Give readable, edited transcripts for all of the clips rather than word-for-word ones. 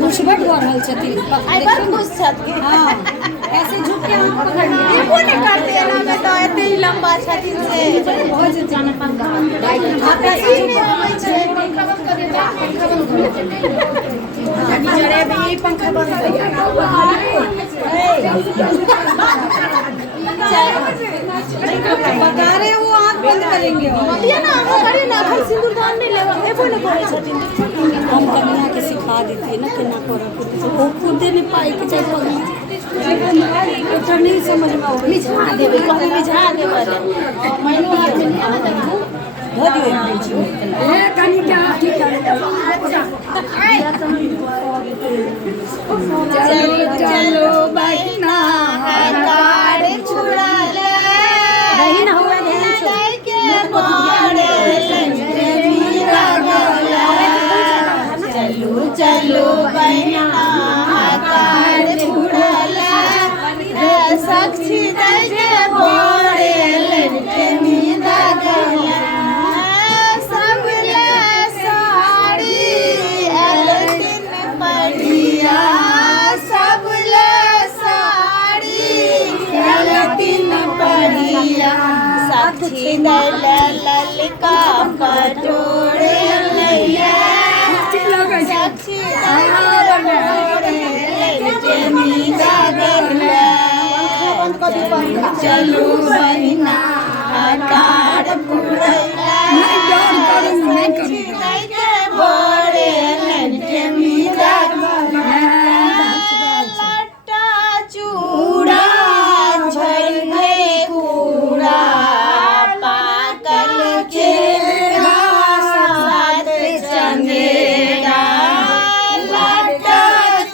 मुसीबत हो रहल छथिन ऐसे झुक के हम पकड़ने देखो ने करते ना में तो एते ही लंबा छथिन से बहुत जाना पंखा आप ऐसे नहीं होय छै पंखा बंद कर दे जड़े भी पंखा बंद कर बता रहे वो आंख बंद करेंगे ये ना करे ना हम सिंदूर दान नहीं लेवा ए बोले करे छथिन हम कन्या के सिखा देती ना केना करे वो खुद नहीं पाए के चाहे पगली तो नहीं समझ में आवे मिझा देबे कहबे मिझा देबे मैनो हाथ में नहीं आवे धो दियो ए कनी क्या ठीक करे चलो चलो बहिना हकार छुड़ा ले बहिना हुआ ध्यान के बारे चलो चलो बहिना हकार छुड़ा ले साक्षी दे के बोरे लड़के मीदा गला सब ले साड़ी अलतिन पड़िया सब ले साड़ी अलतिन पड़िया साक्षी दे ललका पटोरे लैया साक्षी दे लड़के मीदा गला चलो बहिना हकार पुरैला साक्षी दे के बोरे लड़के मीदा लट्टा चूड़ा झड़ गए कूड़ा पाकल केरा साथ चंगेरा लट्टा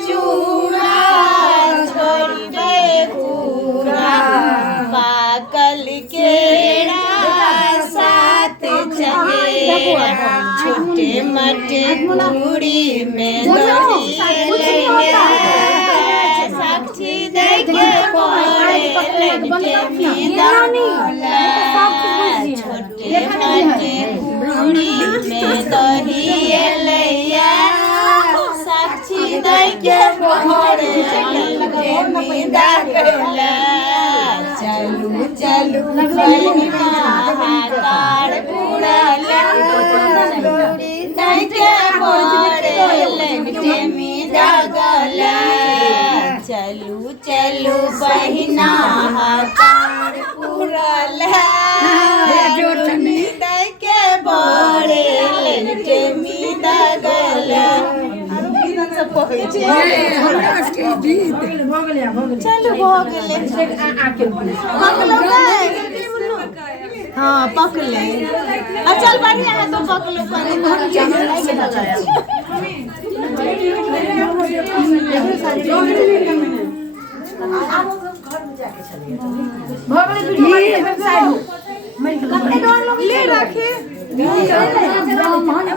चूड़ा झड़ गए कूड़ा पाकल केरा साथ चंगेरा छोटे मटे पूरी में साक्षी दे के बोरे लड़के मीदा छोटे मटे पूरी में दही लैया साक्षी दे के बोरे लड़के मीदा गला चलू चलू बहिना हकार पुरैला दे के बोरे लड़के मीदा गला चलू चलू बहिना हकार पुरैला दे के बोरे लड़के मीदा गला चलो भोग ले हाँ पक ले चल बढ़िया है तो पक लो ले रखे ब्राह्मण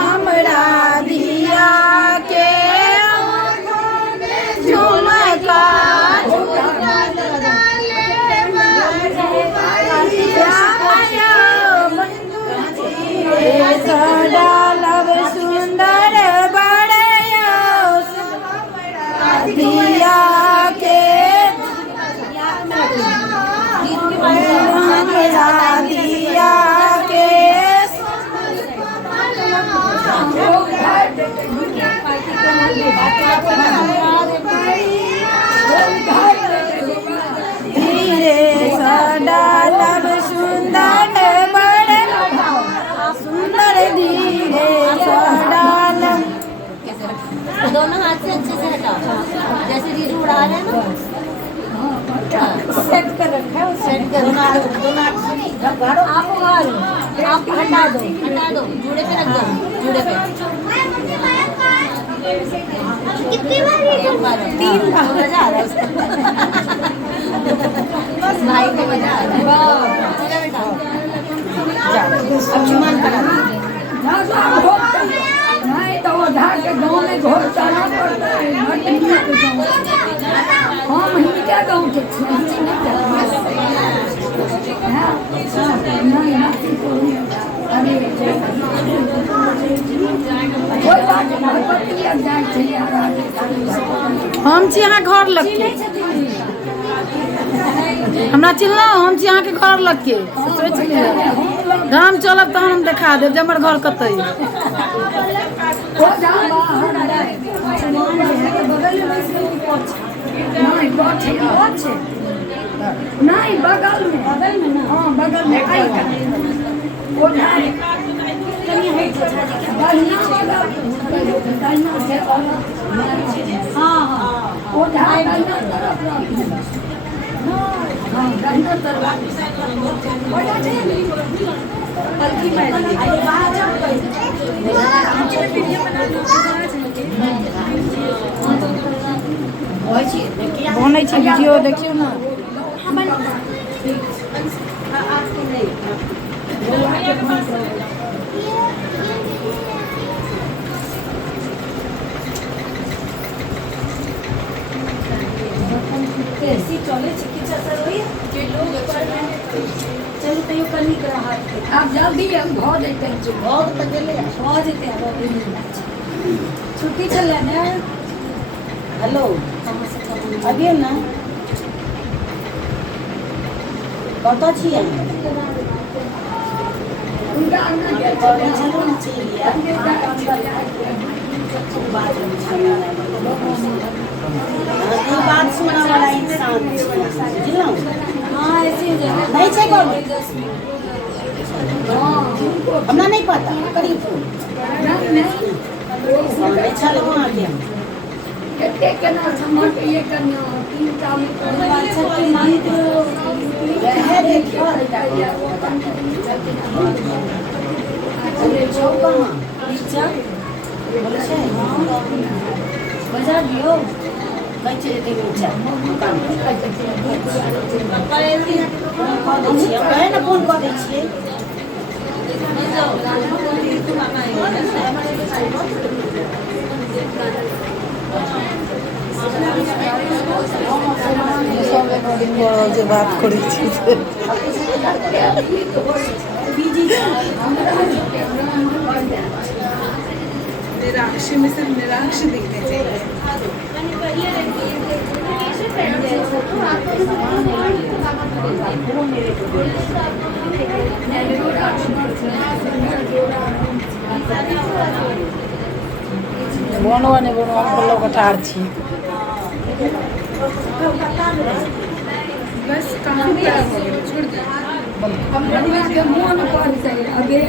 हमरा दिया के झुमका डालब सुंदर बड़या दिया के हमरा दिया के दोनों हाथ से अच्छे से हटाओ, जैसे जीजू उड़ा रहे हैं ना। सेट कर रखा है, सेट करो ना, दोनों हाथ से आप उगाड़ आप हटा दो, जूड़े पे रख दो, जूड़े पे कितनी बार एक बार 3 बार मजा आ रहा है उसको। बस भाई को मजा आ रहा है। चलो बेटा अब चुमान करा नहीं तो वो ढाक के गाँव में घोर चला पड़ता है। हम ही क्या गाँव के हम छी यहाँ घर लग के हमरा चिल्ला हम छी यहाँ के घर लग के सोच लिया गाम चलब तहन हम देखा देब जे हमर घर कतऽ अइ। नहीं बगल में ना, हाँ बगल में बनै छै वीडियो देखियौ ना। कैसी चले चिकित्सा सर होई जे लोग चल तैयो कनी कर हाथ आप जल्दी हम भ जइते बहुत तक ले भ जइते छुट्टी चल ना। हेलो अभी ना कतऽ छियै उनका अंदर चलो ना चलिए बात सुनने वाला इंसान बुझलहुँ। हाँ ऐसे नहीं छै हमरा नहीं पता करी फोन नहीं चल वहाँ के कितने केना समझ ये करना 3 साल अच्छा के मंत्र है देखियो अरे छौ कहाँ नीचा बोले छै बजा दियो कह छै जे नीचा दुकान कह दै छियै कहे ना फोन कऽ दै छियै जे बात करै छी निराश में सिर्फ निराश दिखने चाहिए। बनवा नहीं बनवा हम लोग ठार छी बस काम खराब हो गया, छोड़ दे। बनवा के मन पर से अबे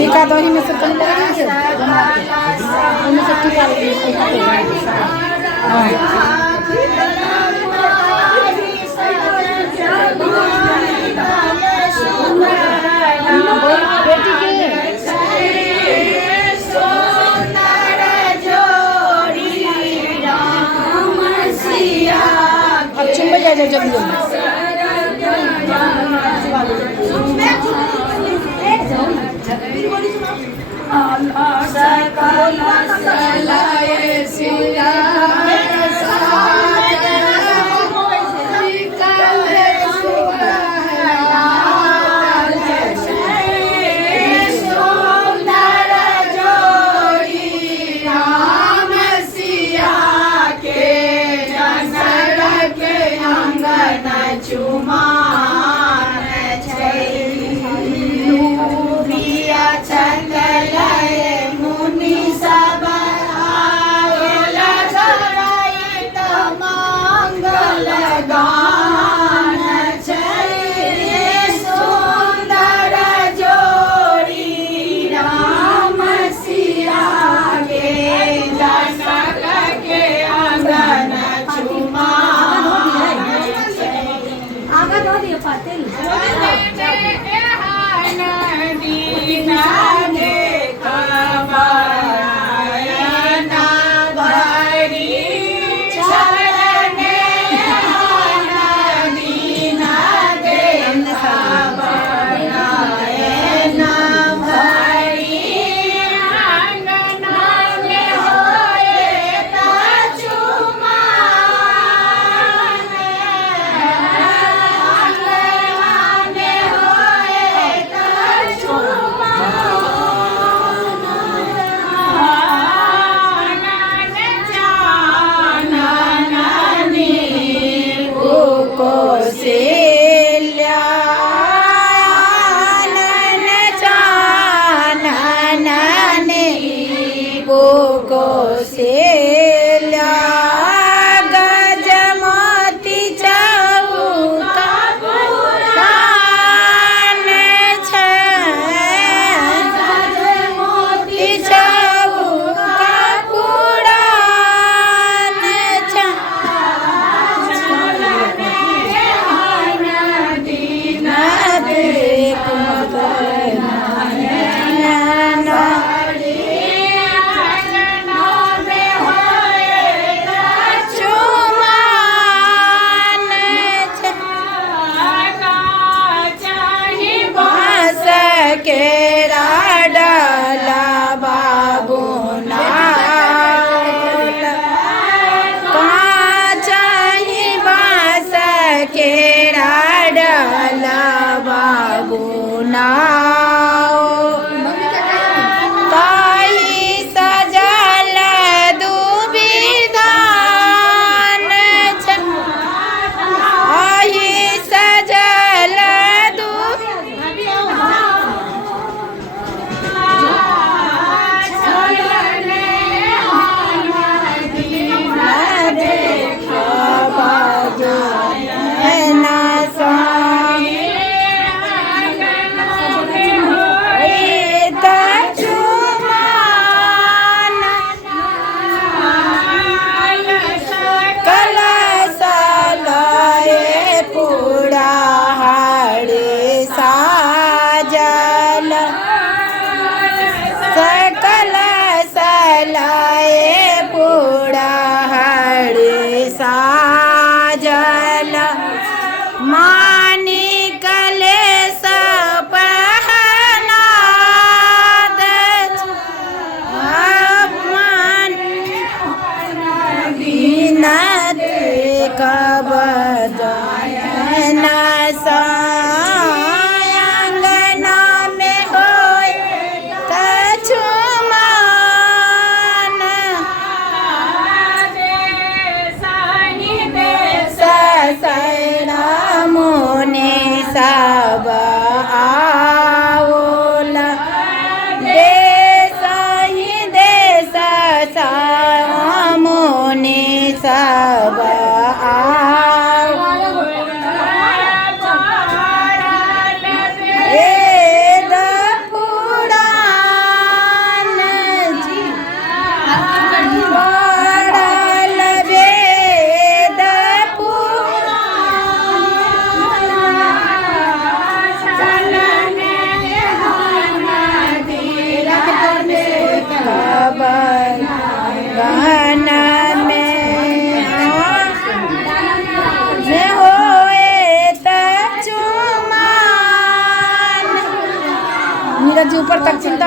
टीका दही में से कहीं लगा उनमें से टीका बेटी के ले जाओ जल्दी जल्दी।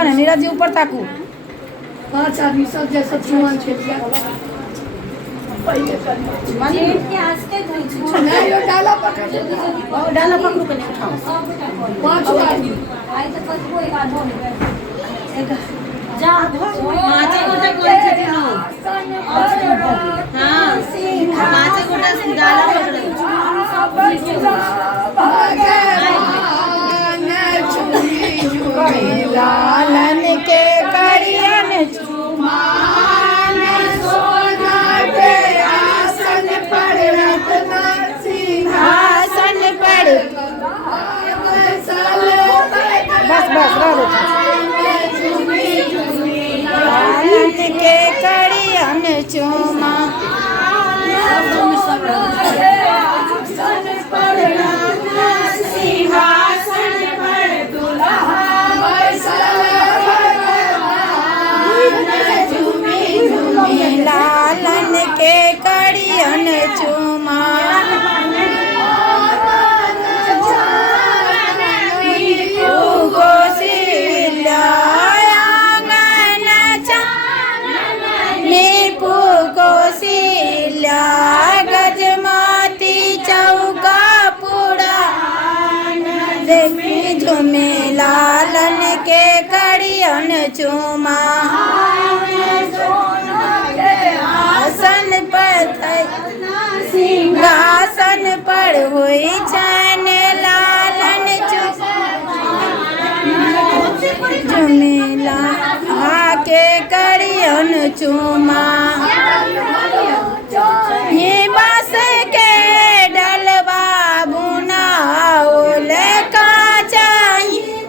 कौन है? नीरज जी ऊपर ताकू। 5 आदमी सब जैसा चुमान छेड़ गया नहीं लो डाला पकड़ डाला पकड़ो के नहीं उठाओ 5 आदमी जा पाँच गोटा कोन छथिन लोग हां पाँच गोटा डाला पकड़ो लालन के कड़ियन चुमान सोना पे आसन पर रत्न सिंहासन पर बस लालन के कड़ियन चुमा सिंहासन पर दुल्हा लालन के कड़ियन चुमा गजमाती चौका पूरा देखी झूमे लालन के कड़ियन चुमा आसन पर सिंहासन पर हुई चैन लालन झुमेला के कड़ियन चुमा ये बास के डलवा बुनाओल का चाहिए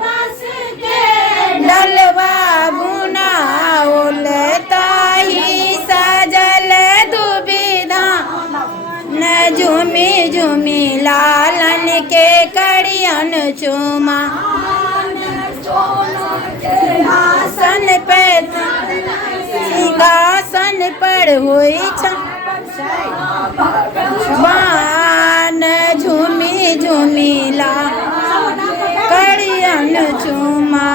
डलवा बुनाओल ताही सजल दुबिधा न झूमी झूमी लालन के कड़ियन चुमा आसन पर सिंहासन पर हुई बान झूमी झूमी ला कड़ियन चुमा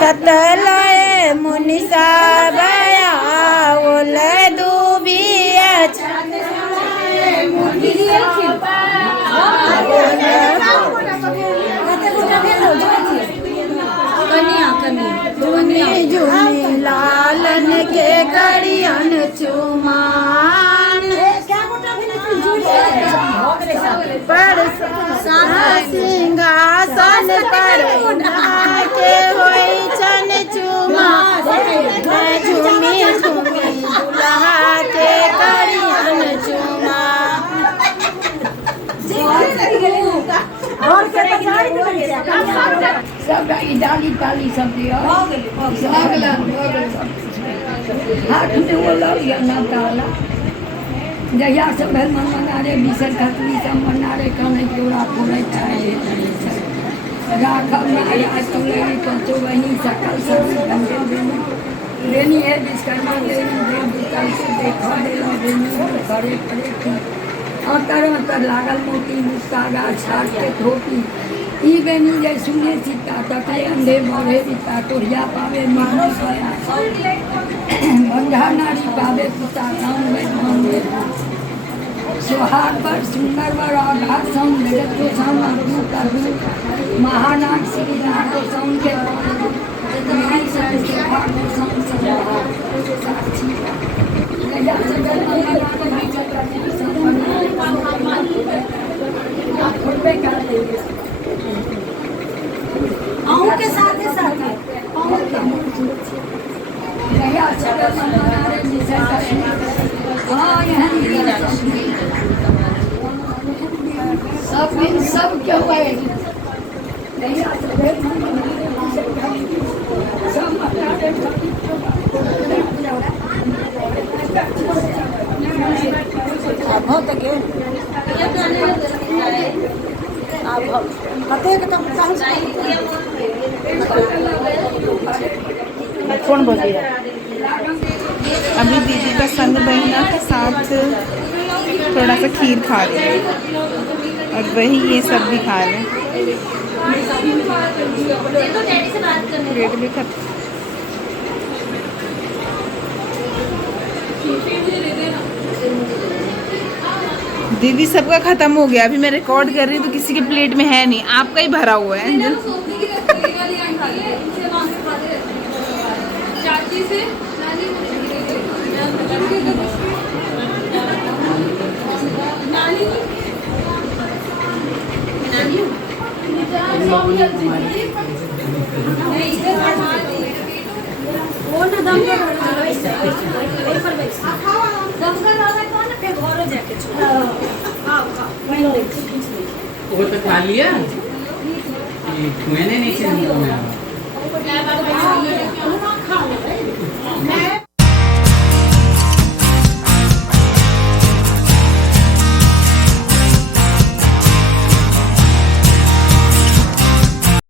छतलय मुनि साबया ओल दुबिया झूमी लालन के कड़ियन चुमान पर सिंहासन पर के होई छन चुमा झूमी झूमी दुल्हा के कड़ियन चुमा सब डाली पाली सब दिया हाथ में वो लग गया ना ताला जहिया सब मन मनारे बिसर खतरी सब मनारे कने जोड़ा फूले चाहे राखब माया तुलरी पंचो वही सकल सब देनी है विश्वकर्मा देनी दे दुकान से देखा देना देनी करे पड़े और तर लागल मोती मुस्तागा छाट के धोती ई बेनी जय सुने सीता तकले अंधे मोरे पिता तोरिया पावे मान गया बंधा नारी पावे पिता नाम में धाम में सुहाग पर सुंदर वर आघात सौन जगत को सामना रूप महानाग श्री नाग को सौन के मेरी सब सुहाग को सौन साक्षी गया जगत खुद कर देंगे आऊं के साथ सब क्या हुआ कौन बोल रही है? अभी दीदी का संग बहना के साथ थोड़ा सा खीर खा रहे हैं और वही ये सब भी खा रहे हैं। प्लेट भी खत्म। दीदी सबका खत्म हो गया। अभी मैं रिकॉर्ड कर रही हूँ तो किसी के प्लेट में है नहीं, आपका ही भरा हुआ है। वो ना दम का फिर घरों जाके वो तो खा लिया, मैंने नहीं खाया।